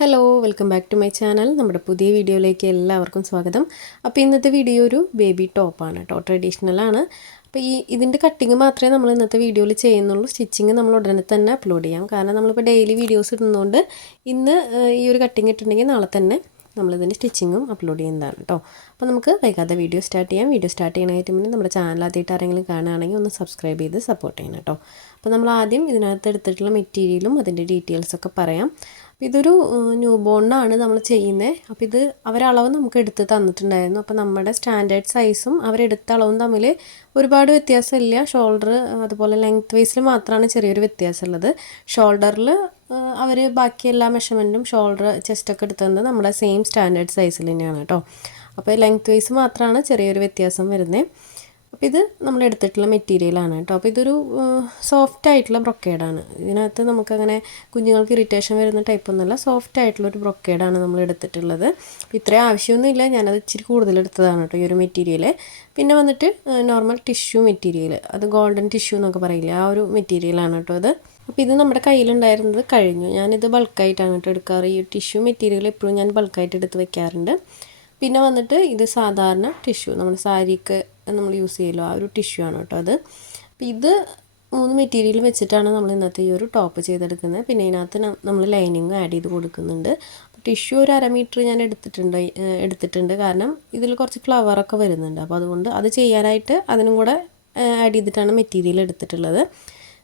Hello welcome back to my channel നമ്മുടെ പുതിയ വീഡിയോയിലേക്ക് എല്ലാവർക്കും സ്വാഗതം. അപ്പോൾ ഇന്നത്തെ വീഡിയോ ഒരു ബേബി ടോപ്പാണ് കേട്ടോ ട്രഡീഷണൽ ആണ്. അപ്പോൾ ഈ ഇതിന്റെ കട്ടിങ് മാത്രമേ നമ്മൾ ഇന്നത്തെ വീഡിയോയിൽ ചെയ്യുന്നുള്ളൂ. സ്റ്റിച്ചിങ് നമ്മൾ ഉടനെ തന്നെ അപ്ലോഡ് ചെയ്യാം. കാരണം നമ്മളിപ്പോൾ ഡെയിലി വീഡിയോസ് ഇടുന്നതുകൊണ്ട് ഇന്ന് ഈ ഒരു കട്ടിങ് ഇട്ടിട്ടുണ്ടെങ്കിൽ നാളെ തന്നെ നമ്മളിതിന്റെ സ്റ്റിച്ചിങ്ങും അപ്ലോഡ് ചെയ്യുന്നതാണ് കേട്ടോ. അപ്പോൾ നമുക്ക് വൈകാതെ വീഡിയോ സ്റ്റാർട്ട് ചെയ്യാം. വീഡിയോ സ്റ്റാർട്ട് ചെയ്യണമായിട്ട് മുന്നേ നമ്മുടെ ചാനൽ ആദ്യമായിട്ട് ആരെങ്കിലും കാണുകയാണെങ്കിൽ ഒന്ന് സബ്സ്ക്രൈബ് ചെയ്ത് സപ്പോർട്ട് ചെയ്യണം കേട്ടോ. അപ്പോൾ നമ്മൾ ആദ്യം ഇതിനകത്ത് എടുത്തിട്ടുള്ള മെറ്റീരിയലും അതിന്റെ ഡീറ്റെയിൽസൊക്കെ പറയാം. അപ്പോൾ ഇതൊരു ന്യൂ ബോണിനാണ് നമ്മൾ ചെയ്യുന്നത് അപ്പോൾ ഇത് അവരളവ് നമുക്ക് എടുത്ത് തന്നിട്ടുണ്ടായിരുന്നു. അപ്പോൾ നമ്മുടെ സ്റ്റാൻഡേർഡ് സൈസും അവരെടുത്ത അളവും തമ്മിൽ ഒരുപാട് വ്യത്യാസമില്ല. ഷോൾഡർ അതുപോലെ ലെങ്ത് വൈസിൽ മാത്രമാണ് ചെറിയൊരു വ്യത്യാസമുള്ളത്. ഷോൾഡറിൽ അവർ ബാക്കി എല്ലാ മെഷർമെന്റും ഷോൾഡർ ചെസ്റ്റൊക്കെ എടുത്തത് നമ്മുടെ സെയിം സ്റ്റാൻഡേർഡ് സൈസിൽ തന്നെയാണ് കേട്ടോ. അപ്പോൾ ലെങ്ത് വൈസ് മാത്രമാണ് ചെറിയൊരു വ്യത്യാസം വരുന്നത് അപ്പോൾ ഇത് നമ്മൾ എടുത്തിട്ടുള്ള മെറ്റീരിയലാണ് കേട്ടോ. അപ്പോൾ ഇതൊരു സോഫ്റ്റ് ആയിട്ടുള്ള ബ്രൊക്കേഡാണ് ഇതിനകത്ത് നമുക്കങ്ങനെ കുഞ്ഞുങ്ങൾക്ക് ഇറിറ്റേഷൻ വരുന്ന ടൈപ്പ് ഒന്നുമല്ല സോഫ്റ്റ് ആയിട്ടുള്ള ഒരു ബ്രൊക്കേഡാണ് നമ്മൾ എടുത്തിട്ടുള്ളത്. ഇത്രയും ആവശ്യമൊന്നുമില്ല ഞാനത് ഇച്ചിരി കൂടുതൽ എടുത്തതാണ് കേട്ടോ ഈ ഒരു മെറ്റീരിയൽ പിന്നെ വന്നിട്ട് നോർമൽ ടിഷ്യൂ മെറ്റീരിയൽ അത് ഗോൾഡൻ ടിഷ്യൂ എന്നൊക്കെ പറയില്ലേ ആ ഒരു മെറ്റീരിയലാണ് കേട്ടോ അത് അപ്പോൾ ഇത് നമ്മുടെ കയ്യിലുണ്ടായിരുന്നത് കഴിഞ്ഞു. ഞാനിത് ബൾക്കായിട്ടാണ് കേട്ടോ എടുക്കാറ്. ഈ ടിഷ്യൂ മെറ്റീരിയൽ എപ്പോഴും ഞാൻ ബൾക്കായിട്ട് എടുത്ത് വെക്കാറുണ്ട്. പിന്നെ വന്നിട്ട് ഇത് സാധാരണ ടിഷ്യൂ നമ്മുടെ സാരിക്ക് നമ്മൾ യൂസ് ചെയ്യുമല്ലോ ആ ഒരു ടിഷ്യൂ ആണ് കേട്ടോ അത്. അപ്പോൾ ഇത് മൂന്ന് മെറ്റീരിയൽ വെച്ചിട്ടാണ് നമ്മൾ ഇന്നത്തെ ഈ ഒരു ടോപ്പ് ചെയ്തെടുക്കുന്നത്. പിന്നെ ഇതിനകത്ത് നമ്മൾ ലൈനിങ് ആഡ് ചെയ്ത് കൊടുക്കുന്നുണ്ട്. ടിഷ്യൂ ഒരു അര മീറ്റർ ഞാൻ എടുത്തിട്ടുണ്ട് എടുത്തിട്ടുണ്ട്. കാരണം ഇതിൽ കുറച്ച് ഫ്ലവറൊക്കെ വരുന്നുണ്ട്. അപ്പോൾ അതുകൊണ്ട് അത് ചെയ്യാനായിട്ട് അതിനും കൂടെ ആഡ് ചെയ്തിട്ടാണ് മെറ്റീരിയൽ എടുത്തിട്ടുള്ളത്.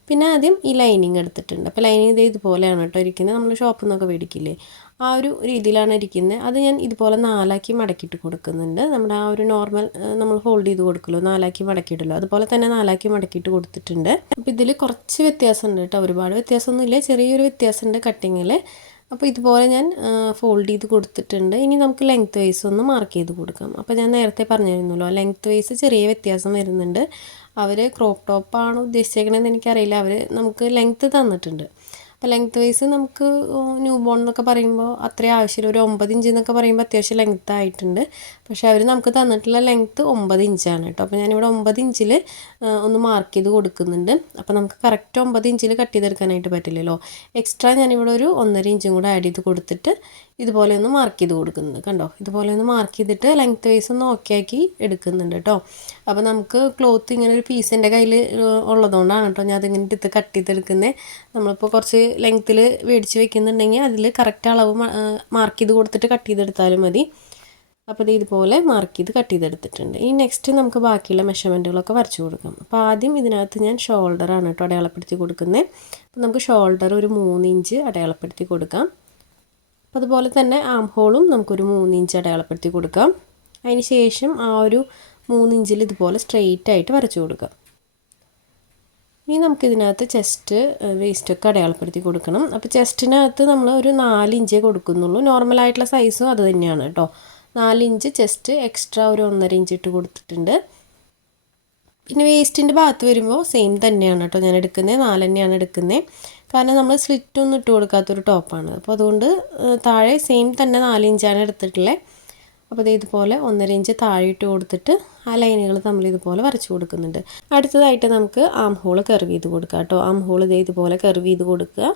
പിന്നെ ആദ്യം ഈ ലൈനിങ് എടുത്തിട്ടുണ്ട്. അപ്പോൾ ലൈനിങ് ഇത് ഇതുപോലെയാണ് കേട്ടോ ഇരിക്കുന്നത്. നമ്മൾ ഷോപ്പിൽ നിന്നൊക്കെ മേടിക്കില്ലേ? ആ ഒരു രീതിയിലാണ് ഇരിക്കുന്നത് അത് ഞാൻ ഇതുപോലെ നാലാക്കി മടക്കിയിട്ട് കൊടുക്കുന്നുണ്ട്. നമ്മുടെ ആ ഒരു നോർമൽ നമ്മൾ ഹോൾഡ് ചെയ്ത് കൊടുക്കുമല്ലോ നാലാക്കി മടക്കിയിട്ടല്ലോ അതുപോലെ തന്നെ നാലാക്കി മടക്കിയിട്ട് കൊടുത്തിട്ടുണ്ട്. അപ്പോൾ ഇതിൽ കുറച്ച് വ്യത്യാസമുണ്ട് കേട്ടോ. ഒരുപാട് വ്യത്യാസമൊന്നുമില്ല. ചെറിയൊരു വ്യത്യാസമുണ്ട് കട്ടിങ്ങിൽ അപ്പോൾ ഇതുപോലെ ഞാൻ ഫോൾഡ് ചെയ്ത് കൊടുത്തിട്ടുണ്ട്. ഇനി നമുക്ക് ലെങ്ത് വൈസ് ഒന്ന് മാർക്ക് ചെയ്ത് കൊടുക്കാം. അപ്പോൾ ഞാൻ നേരത്തെ പറഞ്ഞിരുന്നല്ലോ ലെങ്ത് വൈസ് ചെറിയ വ്യത്യാസം വരുന്നുണ്ട്. അവർ ക്രോപ്പ് ടോപ്പാണ് ഉദ്ദേശിച്ചേക്കണതെന്ന് എനിക്കറിയില്ല. അവർ നമുക്ക് ലെങ്ത്ത് തന്നിട്ടുണ്ട്. ലെങ്ത് വൈസ് നമുക്ക് ന്യൂ ബോൺ എന്നൊക്കെ പറയുമ്പോൾ അത്രയും ആവശ്യമില്ല. ഒരു ഒമ്പത് ഇഞ്ച് എന്നൊക്കെ പറയുമ്പോൾ അത്യാവശ്യം ലെങ്ത് ആയിട്ടുണ്ട്. പക്ഷേ അവർ നമുക്ക് തന്നിട്ടുള്ള ലെങ്ത്ത് ഒമ്പത് ഇഞ്ചാണ് കേട്ടോ. അപ്പോൾ ഞാനിവിടെ ഒമ്പത് ഇഞ്ചിൽ ഒന്ന് മാർക്ക് ചെയ്ത് കൊടുക്കുന്നുണ്ട്. അപ്പോൾ നമുക്ക് കറക്റ്റ് ഒമ്പത് ഇഞ്ചിൽ കട്ട് ചെയ്തെടുക്കാനായിട്ട് പറ്റില്ലല്ലോ. എക്സ്ട്രാ ഞാനിവിടെ ഒരു ഒന്നര ഇഞ്ചും കൂടെ ആഡ് ചെയ്ത് കൊടുത്തിട്ട് ഇതുപോലെ ഒന്ന് മാർക്ക് ചെയ്ത് കൊടുക്കുന്നത് കണ്ടോ? ഇതുപോലെ ഒന്ന് മാർക്ക് ചെയ്തിട്ട് ലെങ്ത് വൈസ് ഒന്ന് ഓക്കെ ആക്കി എടുക്കുന്നുണ്ട് കേട്ടോ. അപ്പോൾ നമുക്ക് ക്ലോത്ത് ഇങ്ങനെ ഒരു പീസ് എന്റെ കയ്യിൽ ഉള്ളതുകൊണ്ടാണ് കേട്ടോ ഞാൻ അതിങ്ങനെ എടുത്ത് കട്ട് ചെയ്തെടുക്കുന്നത് നമ്മളിപ്പോൾ കുറച്ച് ലെങ്ത്തിൽ മേടിച്ച് വെക്കുന്നുണ്ടെങ്കിൽ അതിൽ കറക്റ്റ് അളവ് മാർക്ക് ചെയ്ത് കൊടുത്തിട്ട് കട്ട് ചെയ്തെടുത്താലും മതി. അപ്പോൾ ഇത് ഇതുപോലെ മാർക്ക് ചെയ്ത് കട്ട് ചെയ്തെടുത്തിട്ടുണ്ട്. ഇനി നെക്സ്റ്റ് നമുക്ക് ബാക്കിയുള്ള മെഷർമെന്റുകളൊക്കെ വരച്ചു കൊടുക്കാം. അപ്പോൾ ആദ്യം ഇതിനകത്ത് ഞാൻ ഷോൾഡറാണ് കേട്ടോ അടയാളപ്പെടുത്തി കൊടുക്കുന്നത് അപ്പോൾ നമുക്ക് ഷോൾഡർ ഒരു മൂന്ന് ഇഞ്ച് അടയാളപ്പെടുത്തി കൊടുക്കാം. അപ്പോൾ അതുപോലെ തന്നെ ആം ഹോളും നമുക്കൊരു മൂന്ന് ഇഞ്ച് അടയാളപ്പെടുത്തി കൊടുക്കാം. അതിന് ശേഷം ആ ഒരു മൂന്ന് ഇഞ്ചിൽ ഇതുപോലെ സ്ട്രെയിറ്റ് ആയിട്ട് വരച്ചു കൊടുക്കാം. ഇനി നമുക്കിതിനകത്ത് ചെസ്റ്റ് വേസ്റ്റൊക്കെ അടയാളപ്പെടുത്തി കൊടുക്കണം. അപ്പോൾ ചെസ്റ്റിനകത്ത് നമ്മൾ ഒരു നാല് ഇഞ്ചേ കൊടുക്കുന്നുള്ളൂ. നോർമലായിട്ടുള്ള സൈസും അത് തന്നെയാണ് കേട്ടോ. നാലിഞ്ച് ചെസ്റ്റ് എക്സ്ട്രാ ഒരു ഒന്നര ഇഞ്ച് ഇട്ട് കൊടുത്തിട്ടുണ്ട്. പിന്നെ വേസ്റ്റിന്റെ ഭാഗത്ത് വരുമ്പോൾ സെയിം തന്നെയാണ് കേട്ടോ ഞാൻ എടുക്കുന്നത് നാല് തന്നെയാണ് എടുക്കുന്നത് കാരണം നമ്മൾ സ്ലിറ്റൊന്നും ഇട്ട് കൊടുക്കാത്തൊരു ടോപ്പാണ് അപ്പോൾ അതുകൊണ്ട് താഴെ സെയിം തന്നെ നാലിഞ്ചാണ് എടുത്തിട്ടുള്ളത് അപ്പോൾ ഇത് ഇതുപോലെ ഒന്നര ഇഞ്ച് താഴെയിട്ട് കൊടുത്തിട്ട് ആ ലൈനുകൾ നമ്മൾ ഇതുപോലെ വരച്ചു കൊടുക്കുന്നുണ്ട്. അടുത്തതായിട്ട് നമുക്ക് ആം ഹോൾ കർവ് ചെയ്ത് കൊടുക്കാം കേട്ടോ. ആം ഹോൾ ഇതേ ഇതുപോലെ കർവ് ചെയ്ത് കൊടുക്കുക.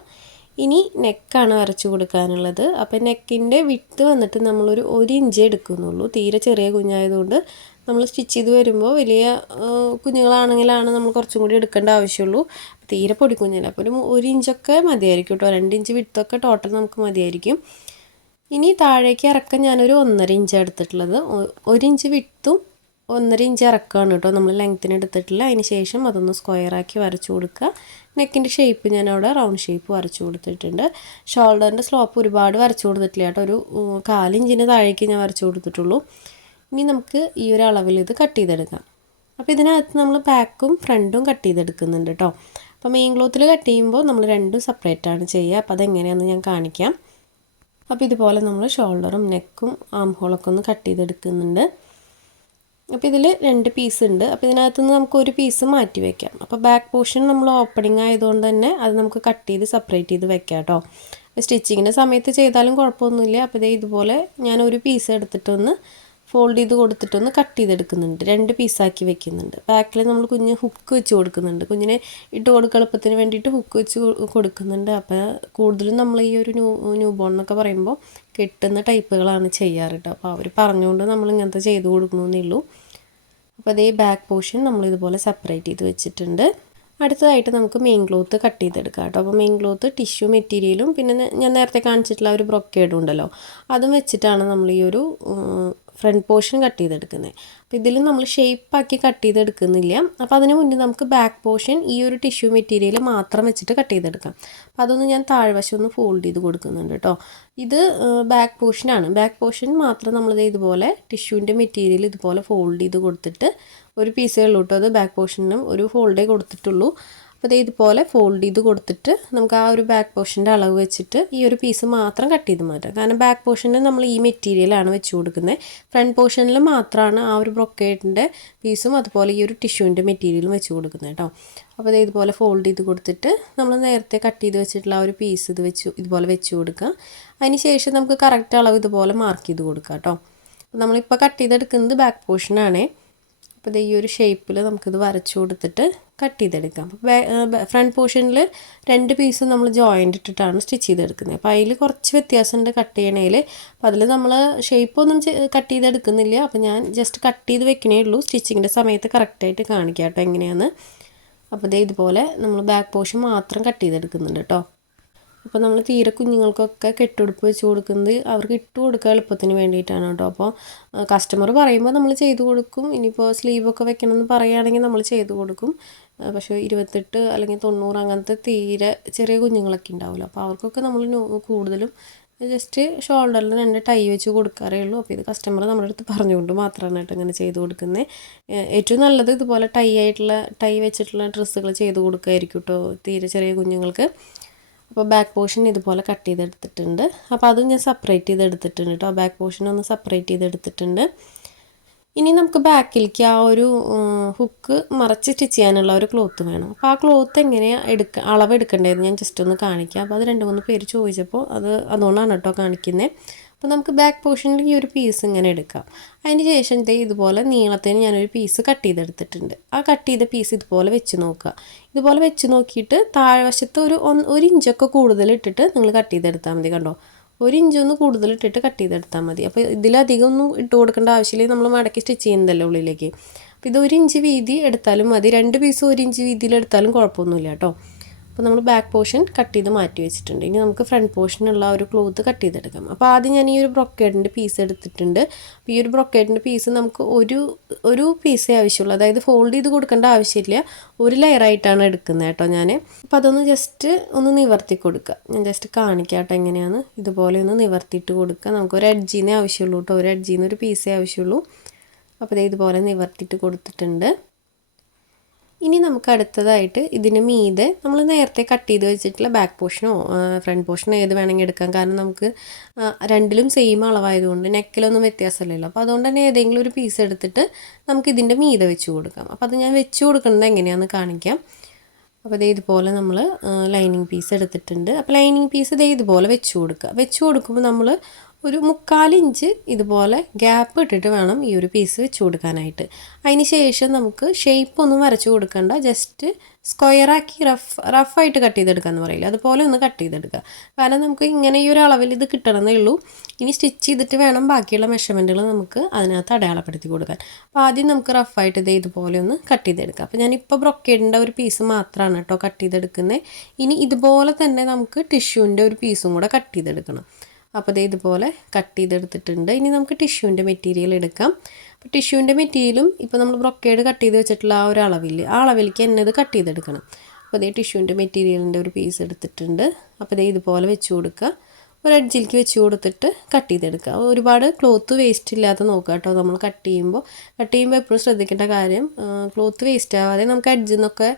ഇനി നെക്കാണ് വരച്ചു കൊടുക്കാനുള്ളത്. അപ്പോൾ നെക്കിന്റെ വിട്ട് വന്നിട്ട് നമ്മളൊരു ഒരു ഇഞ്ച് എടുക്കുന്നുള്ളൂ. തീരെ ചെറിയ കുഞ്ഞായതുകൊണ്ട് നമ്മൾ സ്റ്റിച്ച് ചെയ്ത് വരുമ്പോൾ വലിയ കുഞ്ഞുങ്ങളാണെങ്കിലാണ് നമ്മൾ കുറച്ചും കൂടി എടുക്കേണ്ട ആവശ്യമുള്ളൂ. തീരെ പൊടി കുഞ്ഞല്ല അപ്പോൾ ഒരു ഒരു ഇഞ്ചൊക്കെ മതിയായിരിക്കും കേട്ടോ. രണ്ട് ഇഞ്ച് വിട്ടൊക്കെ ടോട്ടൽ നമുക്ക് മതിയായിരിക്കും. ഇനി താഴേക്ക് ഇറക്കാൻ ഞാനൊരു ഒന്നര ഇഞ്ച് എടുത്തിട്ടുള്ളത്. ഒരിഞ്ച് ഒരു ഇഞ്ച് വിട്ടും ഒന്നര ഇഞ്ച് ഇറക്കമാണ് കേട്ടോ. നമ്മൾ ലെങ്ത്തിന് എടുത്തിട്ടില്ല. അതിന് ശേഷം അതൊന്ന് സ്ക്വയറാക്കി വരച്ചു കൊടുക്കുക. നെക്കിന്റെ ഷേപ്പ് ഞാൻ അവിടെ റൗണ്ട് ഷേപ്പ് വരച്ചു കൊടുത്തിട്ടുണ്ട്. ഷോൾഡറിന്റെ സ്ലോപ്പ് ഒരുപാട് വരച്ചു കൊടുത്തിട്ടില്ല കേട്ടോ. ഒരു കാലിഞ്ചിന് താഴേക്ക് ഞാൻ വരച്ചു കൊടുത്തിട്ടുള്ളൂ. ഇനി നമുക്ക് ഈ ഒരു അളവിൽ ഇത് കട്ട് ചെയ്തെടുക്കാം. അപ്പോൾ ഇതിനകത്ത് നമ്മൾ ബാക്കും ഫ്രണ്ടും കട്ട് ചെയ്തെടുക്കുന്നുണ്ട് കേട്ടോ. അപ്പോൾ മെയിൻ ക്ലോത്തിൽ കട്ട് ചെയ്യുമ്പോൾ നമ്മൾ രണ്ടും സെപ്പറേറ്റ് ആണ് ചെയ്യുക. അപ്പോൾ അതെങ്ങനെയാണെന്ന് ഞാൻ കാണിക്കാം. അപ്പോൾ ഇതുപോലെ നമ്മൾ ഷോൾഡറും നെക്കും ആം ഹോളൊക്കെ ഒന്ന് കട്ട് ചെയ്തെടുക്കുന്നുണ്ട്. അപ്പോൾ ഇതിൽ രണ്ട് പീസ് ഉണ്ട്. അപ്പോൾ ഇതിനകത്ത് നിന്ന് നമുക്ക് ഒരു പീസ് മാറ്റി വയ്ക്കാം അപ്പോൾ ബാക്ക് പോർഷൻ നമ്മൾ ഓപ്പണിംഗ് ആയതുകൊണ്ട് തന്നെ അത് നമുക്ക് കട്ട് ചെയ്ത് സെപ്പറേറ്റ് ചെയ്ത് വെക്കാം കേട്ടോ സ്റ്റിച്ചിങ്ങിന്റെ സമയത്ത് ചെയ്താലും കുഴപ്പമൊന്നുമില്ല. അപ്പോൾ ഇതേ ഇതുപോലെ ഞാൻ ഒരു പീസ് എടുത്തിട്ടൊന്ന് ഫോൾഡ് ചെയ്ത് കൊടുത്തിട്ടൊന്ന് കട്ട് ചെയ്തെടുക്കുന്നുണ്ട്. രണ്ട് പീസാക്കി വെക്കുന്നുണ്ട്. ബാക്കിൽ നമ്മൾ കുഞ്ഞ് ഹുക്ക് വെച്ച് കൊടുക്കുന്നുണ്ട്. കുഞ്ഞിനെ ഇട്ട് കൊടുക്കളപ്പത്തിന് വേണ്ടിയിട്ട് ഹുക്ക് വെച്ച് കൊടുക്കുന്നുണ്ട്. അപ്പോൾ കൂടുതലും നമ്മൾ ഈ ഒരു ന്യൂ ന്യൂ ബോൺ എന്നൊക്കെ പറയുമ്പോൾ കെട്ടുന്ന ടൈപ്പുകളാണ് ചെയ്യാറ് കേട്ടോ അപ്പോൾ അവർ പറഞ്ഞുകൊണ്ട് നമ്മൾ ഇങ്ങനത്തെ ചെയ്ത് കൊടുക്കണമെന്നേ ഉള്ളൂ അപ്പോൾ അതേ ബാക്ക് പോർഷൻ നമ്മൾ ഇതുപോലെ സെപ്പറേറ്റ് ചെയ്ത് വെച്ചിട്ടുണ്ട്. അടുത്തതായിട്ട് നമുക്ക് മെയിൻ ക്ലോത്ത് കട്ട് ചെയ്തെടുക്കാം കേട്ടോ. അപ്പോൾ മെയിൻ ക്ലോത്ത് ടിഷ്യൂ മെറ്റീരിയലും പിന്നെ ഞാൻ നേരത്തെ കാണിച്ചിട്ടുള്ള ഒരു ബ്രൊക്കേഡും ഉണ്ടല്ലോ. അതും വെച്ചിട്ടാണ് നമ്മൾ ഈ ഒരു ഫ്രണ്ട് പോർഷൻ കട്ട് ചെയ്തെടുക്കുന്നത്. അപ്പോൾ ഇതിൽ നമ്മൾ ഷേപ്പാക്കി കട്ട് ചെയ്തെടുക്കുന്നില്ല. അപ്പോൾ അതിന് മുന്നേ നമുക്ക് ബാക്ക് പോർഷൻ ഈ ഒരു ടിഷ്യൂ മെറ്റീരിയൽ മാത്രം വെച്ചിട്ട് കട്ട് ചെയ്തെടുക്കാം. അപ്പോൾ അതൊന്ന് ഞാൻ താഴ്വശം ഒന്ന് ഫോൾഡ് ചെയ്ത് കൊടുക്കുന്നുണ്ട് കേട്ടോ ഇത് ബാക്ക് പോർഷനാണ് ബാക്ക് പോർഷൻ മാത്രം നമ്മൾ ഇതുപോലെ ടിഷ്യൂവിന്റെ മെറ്റീരിയൽ ഇതുപോലെ ഫോൾഡ് ചെയ്ത് കൊടുത്തിട്ട് ഒരു പീസേ ഉള്ളൂ കേട്ടോ അത് ബാക്ക് പോർഷനും ഒരു ഫോൾഡേ കൊടുത്തിട്ടുള്ളൂ. അപ്പോൾ ഇതുപോലെ ഫോൾഡ് ചെയ്ത് കൊടുത്തിട്ട് നമുക്ക് ആ ഒരു ബാക്ക് പോർഷന്റെ അളവ് വെച്ചിട്ട് ഈ ഒരു പീസ് മാത്രം കട്ട് ചെയ്ത് മാറ്റാം. കാരണം ബാക്ക് പോർഷനിൽ നമ്മൾ ഈ മെറ്റീരിയലാണ് വെച്ച് കൊടുക്കുന്നത് ഫ്രണ്ട് പോർഷനിൽ മാത്രമാണ് ആ ഒരു ബ്രൊക്കേറ്റിന്റെ പീസും അതുപോലെ ഈ ഒരു ടിഷ്യൂവിന്റെ മെറ്റീരിയലും വെച്ച് കൊടുക്കുന്നത് കേട്ടോ അപ്പോൾ ദേ ഇതുപോലെ ഫോൾഡ് ചെയ്ത് കൊടുത്തിട്ട് നമ്മൾ നേരത്തെ കട്ട് ചെയ്ത് വെച്ചിട്ടുള്ള ആ ഒരു പീസ് ഇത് വെച്ച് ഇതുപോലെ വെച്ച് കൊടുക്കുക. അതിന് ശേഷം നമുക്ക് കറക്റ്റ് അളവ് ഇതുപോലെ മാർക്ക് ചെയ്ത് കൊടുക്കാം കേട്ടോ നമ്മളിപ്പോൾ കട്ട് ചെയ്തെടുക്കുന്നത് ബാക്ക് പോർഷനാണേ അപ്പോൾ ഈ ഒരു ഷേപ്പിൽ നമുക്കിത് വരച്ചു കൊടുത്തിട്ട് കട്ട് ചെയ്തെടുക്കാം. ഫ്രണ്ട് പോർഷനിൽ രണ്ട് പീസ് നമ്മൾ ജോയിന്റ് ഇട്ടിട്ടാണ് സ്റ്റിച്ച് ചെയ്തെടുക്കുന്നത്. അപ്പോൾ അതിൽ കുറച്ച് വ്യത്യാസമുണ്ട് കട്ട് ചെയ്യണേൽ അപ്പോൾ അതിൽ നമ്മൾ ഷേപ്പൊന്നും കട്ട് ചെയ്തെടുക്കുന്നില്ല. അപ്പോൾ ഞാൻ ജസ്റ്റ് കട്ട് ചെയ്ത് വെക്കണേ ഉള്ളൂ. സ്റ്റിച്ചിങ്ങിന്റെ സമയത്ത് കറക്റ്റായിട്ട് കാണിക്കാം കേട്ടോ എങ്ങനെയാണ് അപ്പോൾ ഇതേ ഇതുപോലെ നമ്മൾ ബാക്ക് പോർഷൻ മാത്രം കട്ട് ചെയ്തെടുക്കുന്നുണ്ട് കേട്ടോ. അപ്പോൾ നമ്മൾ തീരെ കുഞ്ഞുങ്ങൾക്കൊക്കെ കെട്ടുടുപ്പ് വെച്ച് കൊടുക്കുന്നത് അവർക്ക് ഇട്ട് കൊടുക്കാൻ എളുപ്പത്തിന് വേണ്ടിയിട്ടാണ് കേട്ടോ. അപ്പോൾ കസ്റ്റമർ പറയുമ്പോൾ നമ്മൾ ചെയ്തു കൊടുക്കും. ഇനിയിപ്പോൾ സ്ലീവൊക്കെ വെക്കണമെന്ന് പറയുകയാണെങ്കിൽ നമ്മൾ ചെയ്തു കൊടുക്കും. പക്ഷേ ഇരുപത്തെട്ട് അല്ലെങ്കിൽ തൊണ്ണൂറ് അങ്ങനത്തെ തീരെ ചെറിയ കുഞ്ഞുങ്ങളൊക്കെ ഉണ്ടാവില്ല. അപ്പോൾ അവർക്കൊക്കെ നമ്മൾ കൂടുതലും ജസ്റ്റ് ഷോൾഡറിൽ രണ്ട് ടൈ വെച്ച് കൊടുക്കാറേ ഉള്ളൂ. അപ്പോൾ ഇത് കസ്റ്റമർ നമ്മുടെ അടുത്ത് പറഞ്ഞുകൊണ്ട് മാത്രമാണ് കേട്ടോ ഇങ്ങനെ ചെയ്ത് കൊടുക്കുന്നത്. ഏറ്റവും നല്ലത് ഇതുപോലെ ടൈ ആയിട്ടുള്ള ടൈ വെച്ചിട്ടുള്ള ഡ്രസ്സുകൾ ചെയ്ത് കൊടുക്കുകയായിരിക്കും കേട്ടോ തീരെ ചെറിയ കുഞ്ഞുങ്ങൾക്ക്. അപ്പോൾ ബാക്ക് പോർഷൻ ഇതുപോലെ കട്ട് ചെയ്തെടുത്തിട്ടുണ്ട്. അപ്പോൾ അതും ഞാൻ സെപ്പറേറ്റ് ചെയ്തെടുത്തിട്ടുണ്ട് കേട്ടോ ബാക്ക് പോർഷൻ ഒന്ന് സെപ്പറേറ്റ് ചെയ്തെടുത്തിട്ടുണ്ട്. ഇനി നമുക്ക് ബാക്കിലേക്ക് ആ ഒരു ഹുക്ക് മറച്ച് സ്റ്റിച്ച് ചെയ്യാനുള്ള ഒരു ക്ലോത്ത് വേണം. അപ്പോൾ ആ ക്ലോത്ത് എങ്ങനെയാണ് എടുക്ക അളവ് എടുക്കേണ്ടതെന്ന് ഞാൻ ജസ്റ്റ് ഒന്ന് കാണിക്കാം. അപ്പോൾ അത് രണ്ട് മൂന്ന് പേര് ചോദിച്ചപ്പോൾ അത് അതുകൊണ്ടാണ് കേട്ടോ കാണിക്കുന്നത് അപ്പോൾ നമുക്ക് ബാക്ക് പോർഷനിൽ ഈ ഒരു പീസ് ഇങ്ങനെ എടുക്കാം. അതിന് ശേഷം ഇതുപോലെ നീളത്തിന് ഞാനൊരു പീസ് കട്ട് ചെയ്തെടുത്തിട്ടുണ്ട്. ആ കട്ട് ചെയ്ത പീസ് ഇതുപോലെ വെച്ച് നോക്കുക. ഇതുപോലെ വെച്ച് നോക്കിയിട്ട് താഴ്വശത്ത് ഒരു ഒരു ഇഞ്ചൊക്കെ കൂടുതൽ ഇട്ടിട്ട് നിങ്ങൾ കട്ട് ചെയ്തെടുത്താൽ മതി കണ്ടോ? ഒരു ഇഞ്ചൊന്ന് കൂടുതൽ ഇട്ടിട്ട് കട്ട് ചെയ്തെടുത്താൽ മതി. അപ്പോൾ ഇതിലധികം ഒന്നും ഇട്ട് കൊടുക്കേണ്ട ആവശ്യമില്ല. നമ്മൾ മടക്കി സ്റ്റിച്ച് ചെയ്യുന്നതല്ലേ ഉള്ളിലേക്ക്. അപ്പോൾ ഇത് ഒരു ഇഞ്ച് വീതി എടുത്താലും മതി. രണ്ട് പീസ് ഒരു ഇഞ്ച് വീതിയിൽ എടുത്താലും കുഴപ്പമൊന്നുമില്ല കേട്ടോ. അപ്പോൾ നമ്മൾ ബാക്ക് പോർഷൻ കട്ട് ചെയ്ത് മാറ്റി വെച്ചിട്ടുണ്ട്. ഇനി നമുക്ക് ഫ്രണ്ട് പോർഷനുള്ള ഒരു ക്ലോത്ത് കട്ട് ചെയ്തെടുക്കാം. അപ്പോൾ ആദ്യം ഞാൻ ഈ ഒരു ബ്രൊക്കേഡിന്റെ പീസ് എടുത്തിട്ടുണ്ട്. അപ്പോൾ ഈ ഒരു ബ്രൊക്കേഡിന്റെ പീസ് നമുക്ക് ഒരു ഒരു പീസേ ആവശ്യമുള്ളൂ. അതായത് ഫോൾഡ് ചെയ്ത് കൊടുക്കേണ്ട ആവശ്യമില്ല. ഒരു ലെയറായിട്ടാണ് എടുക്കുന്നത് കേട്ടോ ഞാൻ അപ്പോൾ അതൊന്ന് ജസ്റ്റ് ഒന്ന് നിവർത്തി കൊടുക്കുക. ഞാൻ ജസ്റ്റ് കാണിക്കാം കേട്ടോ എങ്ങനെയാണ്. ഇതുപോലെ ഒന്ന് നിവർത്തിയിട്ട് കൊടുക്കുക. നമുക്ക് ഒരു അഡ്ജീനേ ആവശ്യമുള്ളൂ കേട്ടോ. ഒരു അഡ്ജീന്ന് ഒരു പീസേ ആവശ്യമുള്ളൂ. അപ്പോൾ ഇതുപോലെ നിവർത്തിയിട്ട് കൊടുത്തിട്ടുണ്ട്. ഇനി നമുക്ക് അടുത്തതായിട്ട് ഇതിന് മീതെ നമ്മൾ നേരത്തെ കട്ട് ചെയ്ത് വെച്ചിട്ടുള്ള ബാക്ക് പോർഷനോ ഫ്രണ്ട് പോർഷനോ ഏത് വേണമെങ്കിൽ എടുക്കാം. കാരണം നമുക്ക് രണ്ടിലും സെയിം അളവായതുകൊണ്ട് നെക്കിലൊന്നും വ്യത്യാസമില്ലല്ലോ. അപ്പോൾ അതുകൊണ്ട് തന്നെ ഏതെങ്കിലും ഒരു പീസ് എടുത്തിട്ട് നമുക്ക് ഇതിന്റെ മീതെ വെച്ച് കൊടുക്കാം. അപ്പോൾ അത് ഞാൻ വെച്ച് കൊടുക്കുന്നത് എങ്ങനെയാണെന്ന് കാണിക്കാം. അപ്പോൾ ഇതേ ഇതുപോലെ നമ്മൾ ലൈനിങ് പീസ് എടുത്തിട്ടുണ്ട്. അപ്പോൾ ലൈനിങ് പീസ് ഇതേ ഇതുപോലെ വെച്ച് കൊടുക്കുക. വെച്ച് കൊടുക്കുമ്പോൾ നമ്മൾ ഒരു മുക്കാൽ ഇഞ്ച് ഇതുപോലെ ഗ്യാപ്പ് ഇട്ടിട്ട് വേണം ഈ ഒരു പീസ് വെച്ച് കൊടുക്കാനായിട്ട്. അതിന് ശേഷം നമുക്ക് ഷേപ്പ് ഒന്നും വരച്ചു കൊടുക്കണ്ട ജസ്റ്റ് സ്ക്വയറാക്കി റഫ് റഫായിട്ട് കട്ട് ചെയ്തെടുക്കുക എന്ന് പറയില്ല? അതുപോലെ ഒന്ന് കട്ട് ചെയ്തെടുക്കുക. കാരണം നമുക്ക് ഇങ്ങനെ ഈ ഒരു അളവിൽ ഇത് കിട്ടണമെന്നേ ഉള്ളൂ. ഇനി സ്റ്റിച്ച് ചെയ്തിട്ട് വേണം ബാക്കിയുള്ള മെഷർമെന്റുകൾ നമുക്ക് അതിനകത്ത് അടയാളപ്പെടുത്തി കൊടുക്കാൻ. അപ്പോൾ ആദ്യം നമുക്ക് റഫായിട്ട് ഇത് ഇതുപോലെ ഒന്ന് കട്ട് ചെയ്തെടുക്കുക അപ്പോൾ ഞാനിപ്പോൾ ബ്രൊക്കേഡിന്റെ ഒരു പീസ് മാത്രമാണ് കേട്ടോ കട്ട് ചെയ്തെടുക്കുന്നത് ഇനി ഇതുപോലെ തന്നെ നമുക്ക് ടിഷ്യൂവിന്റെ ഒരു പീസും കൂടെ കട്ട് ചെയ്തെടുക്കണം. അപ്പോൾ ദേ ഇതുപോലെ കട്ട് ചെയ്തെടുത്തിട്ടുണ്ട്. ഇനി നമുക്ക് ടിഷ്യൂവിന്റെ മെറ്റീരിയൽ എടുക്കാം. അപ്പോൾ ടിഷ്യൂവിന്റെ മെറ്റീരിയലും ഇപ്പോൾ നമ്മൾ ബ്രൊക്കേഡ് കട്ട് ചെയ്ത് വെച്ചിട്ടുള്ള ആ ഒരു അളവിൽ ആ അളവിലേക്ക് തന്നെ ഇത് കട്ട് ചെയ്തെടുക്കണം. അപ്പോൾ ദേ ടിഷ്യൂവിന്റെ മെറ്റീരിയലിന്റെ ഒരു പീസ് എടുത്തിട്ടുണ്ട്. അപ്പോൾ ദേ ഇതുപോലെ വെച്ച് കൊടുക്കുക. ഒരു അഡ്ജിലേക്ക് വെച്ച് കൊടുത്തിട്ട് കട്ട് ചെയ്തെടുക്കുക. ഒരുപാട് ക്ലോത്ത് വേസ്റ്റ് ഇല്ലാതെ നോക്കുക കേട്ടോ നമ്മൾ കട്ട് ചെയ്യുമ്പോൾ. കട്ട് ചെയ്യുമ്പോൾ എപ്പോഴും ശ്രദ്ധിക്കേണ്ട കാര്യം ക്ലോത്ത് വേസ്റ്റ് ആവാതെ നമുക്ക് അഡ്ജിൽ നിന്നൊക്കെ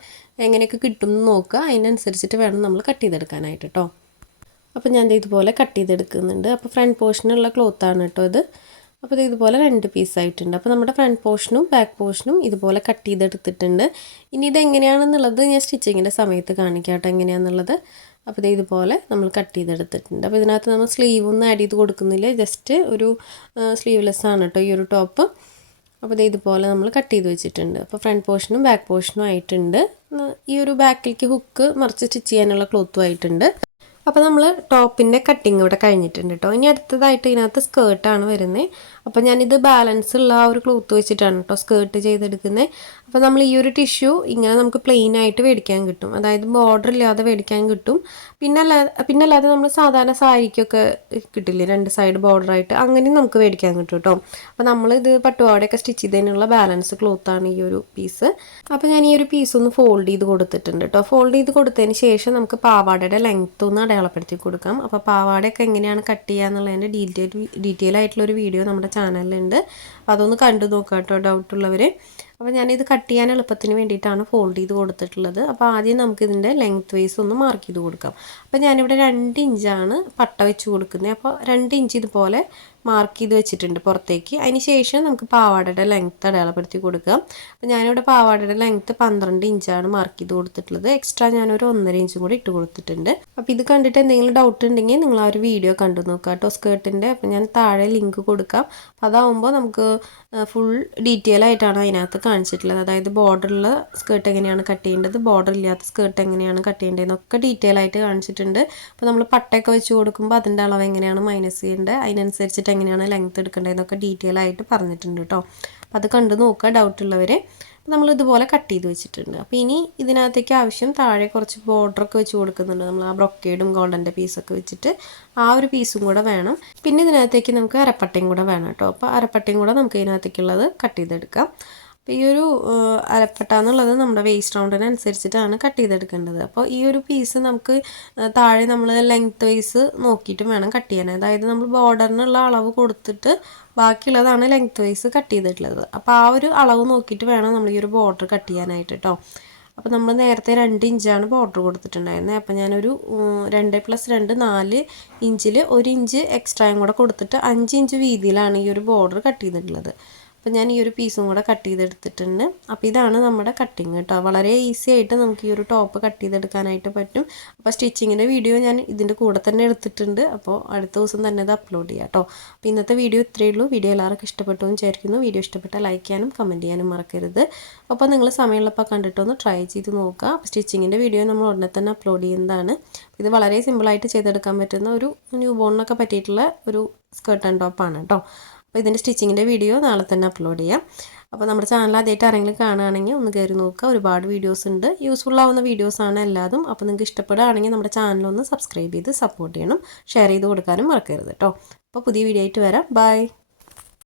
എങ്ങനെയൊക്കെ കിട്ടും എന്ന് നോക്കുക. അതിനനുസരിച്ചിട്ട് വേണം നമ്മൾ കട്ട് ചെയ്തെടുക്കാനായിട്ട് കേട്ടോ. അപ്പോൾ ഞാൻ ഇതുപോലെ കട്ട് ചെയ്തെടുക്കുന്നുണ്ട്. അപ്പോൾ ഫ്രണ്ട് പോർഷനുള്ള ക്ലോത്താണ് കേട്ടോ ഇത്. അപ്പോൾ ഇത് ഇതുപോലെ രണ്ട് പീസായിട്ടുണ്ട് അപ്പോൾ നമ്മുടെ ഫ്രണ്ട് പോർഷനും ബാക്ക് പോർഷനും ഇതുപോലെ കട്ട് ചെയ്തെടുത്തിട്ടുണ്ട്. ഇനി ഇത് എങ്ങനെയാണെന്നുള്ളത് ഞാൻ സ്റ്റിച്ചിങ്ങിന്റെ സമയത്ത് കാണിക്കാം കേട്ടോ എങ്ങനെയാണെന്നുള്ളത് അപ്പോൾ ഇത് ഇതുപോലെ നമ്മൾ കട്ട് ചെയ്തെടുത്തിട്ടുണ്ട്. അപ്പോൾ ഇതിനകത്ത് നമ്മൾ സ്ലീവ് ഒന്നും ആഡ് ചെയ്ത് കൊടുക്കുന്നില്ല. ജസ്റ്റ് ഒരു സ്ലീവ്ലെസ് ആണ് കേട്ടോ ഈ ഒരു ടോപ്പ് അപ്പോൾ ഇത് ഇതുപോലെ നമ്മൾ കട്ട് ചെയ്ത് വെച്ചിട്ടുണ്ട്. അപ്പോൾ ഫ്രണ്ട് പോർഷനും ബാക്ക് പോർഷനും ആയിട്ടുണ്ട്. ഈ ഒരു ബാക്കിലേക്ക് ഹുക്ക് മറിച്ച് സ്റ്റിച്ച് ചെയ്യാനുള്ള ക്ലോത്തും ആയിട്ടുണ്ട്. അപ്പോൾ നമ്മൾ ടോപ്പിന്റെ കട്ടിങ് ഇവിടെ കഴിഞ്ഞിട്ടുണ്ട് കേട്ടോ ഇനി അടുത്തതായിട്ട് ഇതിനകത്ത് സ്കേർട്ടാണ് വരുന്നത് അപ്പോൾ ഞാനിത് ബാലൻസ് ഉള്ള ആ ഒരു ക്ലോത്ത് വെച്ചിട്ടാണ് കേട്ടോ സ്കേർട്ട് ചെയ്തെടുക്കുന്നത് അപ്പോൾ നമ്മൾ ഈ ഒരു ടിഷ്യൂ ഇങ്ങനെ നമുക്ക് പ്ലെയിൻ ആയിട്ട് മേടിക്കാൻ കിട്ടും. അതായത് ബോർഡർ ഇല്ലാതെ മേടിക്കാൻ കിട്ടും. പിന്നെ പിന്നല്ലാതെ പിന്നെ അല്ലാതെ നമ്മൾ സാധാരണ സാരിക്കൊക്കെ കിട്ടില്ലേ രണ്ട് സൈഡ് ബോർഡറായിട്ട് അങ്ങനെയും നമുക്ക് മേടിക്കാൻ കിട്ടും കേട്ടോ അപ്പോൾ നമ്മളിത് പട്ടുപാവടയൊക്കെ സ്റ്റിച്ച് ചെയ്തതിനുള്ള ബാലൻസ് ക്ലോത്താണ് ഈ ഒരു പീസ് അപ്പോൾ ഞാൻ ഈ ഒരു പീസ് ഒന്ന് ഫോൾഡ് ചെയ്ത് കൊടുത്തിട്ടുണ്ട് കേട്ടോ ഫോൾഡ് ചെയ്ത് കൊടുത്തതിന് ശേഷം നമുക്ക് പാവാടയുടെ ലെങ്ത്ത് ഒന്ന് അടയാളപ്പെടുത്തി കൊടുക്കാം. അപ്പോൾ പാവാടയൊക്കെ എങ്ങനെയാണ് കട്ട് ചെയ്യുക എന്നുള്ളതിന്റെ ഡീറ്റെയിൽ ഡീറ്റെയിൽ ആയിട്ടുള്ളൊരു വീഡിയോ നമ്മുടെ ചാനലിലുണ്ട് അപ്പോൾ അതൊന്ന് കണ്ടു നോക്കാം കേട്ടോ ഡൗട്ടുള്ളവർ അപ്പോൾ ഞാനിത് കട്ട് ചെയ്യാൻ എളുപ്പത്തിന് വേണ്ടിയിട്ടാണ് ഫോൾഡ് ചെയ്ത് കൊടുത്തിട്ടുള്ളത്. അപ്പോൾ ആദ്യം നമുക്കിതിന്റെ ലെങ്ത് വൈസ് ഒന്ന് മാർക്ക് ചെയ്ത് കൊടുക്കാം. അപ്പോൾ ഞാനിവിടെ രണ്ട് ഇഞ്ചാണ് പട്ട വെച്ച് കൊടുക്കുന്നത് അപ്പോൾ രണ്ട് ഇഞ്ച് ഇതുപോലെ മാർക്ക് ചെയ്ത് വെച്ചിട്ടുണ്ട് പുറത്തേക്ക്. അതിന് ശേഷം നമുക്ക് പാവാടയുടെ ലെങ്ത്ത് അടയാളപ്പെടുത്തി കൊടുക്കാം. അപ്പോൾ ഞാനിവിടെ പാവാടയുടെ ലെങ്ത്ത് പന്ത്രണ്ട് ഇഞ്ചാണ് മാർക്ക് ചെയ്ത് കൊടുത്തിട്ടുള്ളത്. എക്സ്ട്രാ ഞാനൊരു ഒന്നര ഇഞ്ചും കൂടി ഇട്ട് കൊടുത്തിട്ടുണ്ട്. അപ്പോൾ ഇത് കണ്ടിട്ട് എന്തെങ്കിലും ഡൗട്ട് ഉണ്ടെങ്കിൽ നിങ്ങൾ ആ ഒരു വീഡിയോ കണ്ടു നോക്കാം കേട്ടോ സ്കേർട്ടിന്റെ അപ്പോൾ ഞാൻ താഴെ ലിങ്ക് കൊടുക്കാം. അതാവുമ്പോൾ നമുക്ക് ഫുൾ ഡീറ്റെയിൽ ആയിട്ടാണ് അതിനകത്ത് കാണിച്ചിട്ടുള്ളത്. അതായത് ബോർഡറുള്ള സ്കേർട്ട് എങ്ങനെയാണ് കട്ട് ചെയ്യേണ്ടത് ബോർഡർ ഇല്ലാത്ത സ്കേർട്ട് എങ്ങനെയാണ് കട്ട് ചെയ്യേണ്ടതെന്നൊക്കെ ഡീറ്റെയിൽ ആയിട്ട് കാണിച്ചിട്ടുണ്ട്. അപ്പോൾ നമ്മൾ പട്ടയൊക്കെ വെച്ച് കൊടുക്കുമ്പോൾ അതിന്റെ അളവ് എങ്ങനെയാണ് മൈനസ് ചെയ്യേണ്ടത്? അതിനനുസരിച്ചിട്ട് എങ്ങനെയാണ് ലെങ്ത് എടുക്കേണ്ടതെന്നൊക്കെ ഡീറ്റെയിൽ ആയിട്ട് പറഞ്ഞിട്ടുണ്ട് കേട്ടോ അപ്പോൾ അത് കണ്ടു നോക്കുക ഡൗട്ട് ഉള്ളവർ നമ്മൾ ഇതുപോലെ കട്ട് ചെയ്ത് വെച്ചിട്ടുണ്ട്. അപ്പോൾ ഇനി ഇതിനകത്തേക്ക് ആവശ്യം താഴെ കുറച്ച് ബോർഡറൊക്കെ വെച്ച് കൊടുക്കുന്നുണ്ട്. നമ്മൾ ആ ബ്രൊക്കേഡും ഗോൾഡന്റെ പീസൊക്കെ വെച്ചിട്ട് ആ ഒരു പീസും കൂടെ വേണം. പിന്നെ ഇതിനകത്തേക്ക് നമുക്ക് അരപ്പട്ടയും കൂടെ വേണം കേട്ടോ അപ്പോൾ അരപ്പട്ടയും കൂടെ നമുക്ക് ഇതിനകത്തേക്കുള്ളത് കട്ട് ചെയ്തെടുക്കാം. അപ്പോൾ ഈ ഒരു അരപ്പട്ട എന്നുള്ളത് നമ്മുടെ വേസ്റ്റ് റൗണ്ടിനനുസരിച്ചിട്ടാണ് കട്ട് ചെയ്തെടുക്കേണ്ടത്. അപ്പോൾ ഈ ഒരു പീസ് നമുക്ക് താഴെ നമ്മൾ ലെങ്ത് വൈസ് നോക്കിയിട്ട് വേണം കട്ട് ചെയ്യാൻ. അതായത് നമ്മൾ ബോർഡറിനുള്ള അളവ് കൊടുത്തിട്ട് ബാക്കിയുള്ളതാണ് ലെങ്ത് വൈസ് കട്ട് ചെയ്തിട്ടുള്ളത്. അപ്പോൾ ആ ഒരു അളവ് നോക്കിയിട്ട് വേണം നമ്മൾ ഈ ഒരു ബോർഡർ കട്ട് ചെയ്യാനായിട്ട് കേട്ടോ അപ്പോൾ നമ്മൾ നേരത്തെ രണ്ട് ഇഞ്ചാണ് ബോർഡർ കൊടുത്തിട്ടുണ്ടായിരുന്നത് അപ്പോൾ ഞാനൊരു രണ്ട് പ്ലസ് രണ്ട് നാല് ഇഞ്ചിൽ ഒരു ഇഞ്ച് എക്സ്ട്രായും കൂടെ കൊടുത്തിട്ട് അഞ്ച് ഇഞ്ച് വീതിയിലാണ് ഈ ഒരു ബോർഡർ കട്ട് ചെയ്തിട്ടുള്ളത്. അപ്പോൾ ഞാൻ ഈ ഒരു പീസും കൂടെ കട്ട് ചെയ്തെടുത്തിട്ടുണ്ട്. അപ്പോൾ ഇതാണ് നമ്മുടെ കട്ടിങ് കേട്ടോ. വളരെ ഈസി ആയിട്ട് നമുക്ക് ഈ ഒരു ടോപ്പ് കട്ട് ചെയ്തെടുക്കാനായിട്ട് പറ്റും. അപ്പോൾ സ്റ്റിച്ചിങ്ങിന്റെ വീഡിയോ ഞാൻ ഇതിന്റെ കൂടെ തന്നെ എടുത്തിട്ടുണ്ട്. അപ്പോൾ അടുത്ത ദിവസം തന്നെ അത് അപ്ലോഡ് ചെയ്യാം കേട്ടോ. അപ്പോൾ ഇന്നത്തെ വീഡിയോ ഇത്രയേ ഉള്ളൂ. വീഡിയോ എല്ലാവർക്കും ഇഷ്ടപ്പെട്ടു എന്ന് വിചാരിക്കുന്നു. വീഡിയോ ഇഷ്ടപ്പെട്ടാൽ ലൈക്ക് ചെയ്യാനും കമന്റ് ചെയ്യാനും മറക്കരുത്. അപ്പോൾ നിങ്ങൾ സമയമുള്ളപ്പോൾ കണ്ടിട്ടൊന്ന് ട്രൈ ചെയ്ത് നോക്കുക. അപ്പോൾ സ്റ്റിച്ചിങ്ങിന്റെ വീഡിയോ നമ്മൾ ഉടനെ തന്നെ അപ്ലോഡ് ചെയ്യുന്നതാണ്. ഇത് വളരെ സിമ്പിളായിട്ട് ചെയ്തെടുക്കാൻ പറ്റുന്ന ഒരു ന്യൂ ബോണിനൊക്കെ പറ്റിയിട്ടുള്ള ഒരു സ്കേർട്ട് ആൻഡ് ടോപ്പാണ് കേട്ടോ. അപ്പോൾ ഇതിന്റെ സ്റ്റിച്ചിങ്ങിന്റെ വീഡിയോ നാളെ തന്നെ അപ്ലോഡ് ചെയ്യാം. അപ്പോൾ നമ്മുടെ ചാനൽ ആദ്യമായിട്ട് ആരെങ്കിലും കാണുകയാണെങ്കിൽ ഒന്ന് കയറി നോക്കുക. ഒരുപാട് വീഡിയോസ് ഉണ്ട്. യൂസ്ഫുൾ ആവുന്ന വീഡിയോസ് ആണ് എല്ലാതും. അപ്പോൾ നിങ്ങൾക്ക് ഇഷ്ടപ്പെടുകയാണെങ്കിൽ നമ്മുടെ ചാനൽ ഒന്ന് സബ്സ്ക്രൈബ് ചെയ്ത് സപ്പോർട്ട് ചെയ്യണം. ഷെയർ ചെയ്ത് കൊടുക്കാനും മറക്കരുത് കേട്ടോ അപ്പോൾ പുതിയ വീഡിയോ ആയിട്ട് വരാം. ബൈ